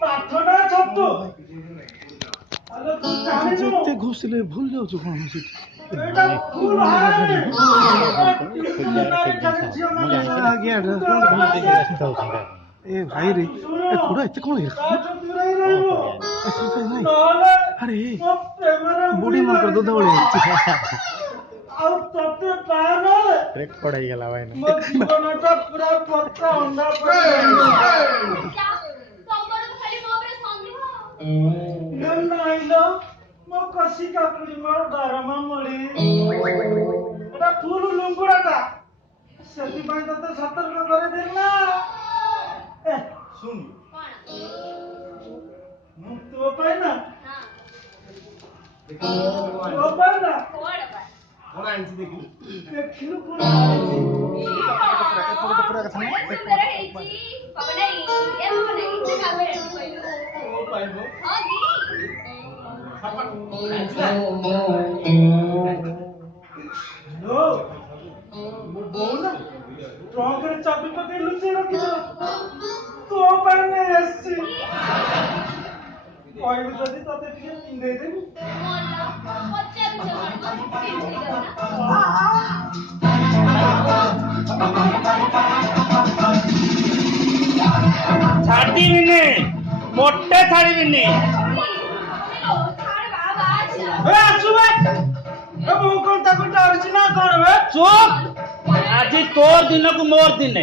ପାଠଟା ଛତୁ ଯେତେ ଘୋଷିଲେ ଭୁଲ ଯାଉଛୁ କଣ ସେଠି ଏ ଭାଇରେ ଘୋଡ଼ା ଏତେ କଣ ଆରେ ବୁଢୀ ମାନଙ୍କର ଦୁଧ ଭଳି ଆଉ ତତେ ପାଏ ରେକର୍ଡ ହେଇଗଲା ଭାଇ ମୋ ଜୀବନଟା ପୁରା ପକ୍କା ଅଣ୍ଡା ନାଇଲ ମୋ କଷି କାକୁଡି ମୋର ଦରମା ମଳି ଏଟା ଫୁଲ ଲୁଙ୍ଗୁଡାଟା ସେଥିପାଇଁ ତତେ ସତର୍କ କରିଦେଲି ନା ଏ ଶୁଣ ମୁଁ ତୋ ପାଇଁ ନା ତୋ ପାଇଁ ନା କଣ ଆଣିଛି ଦେଖିଲୁ କଣ ट्रंकरे चाबी पकड़ लुचे रखिछ तो पर नहीं आसी कहबी जदी तते टिके पिंदे देबी छाड़ी बिने मोटे छाड़ी बिने ए सुबे ए मो कोन ताको डारछि ना कोन बे चुप आज तोर दिन को मोर दिन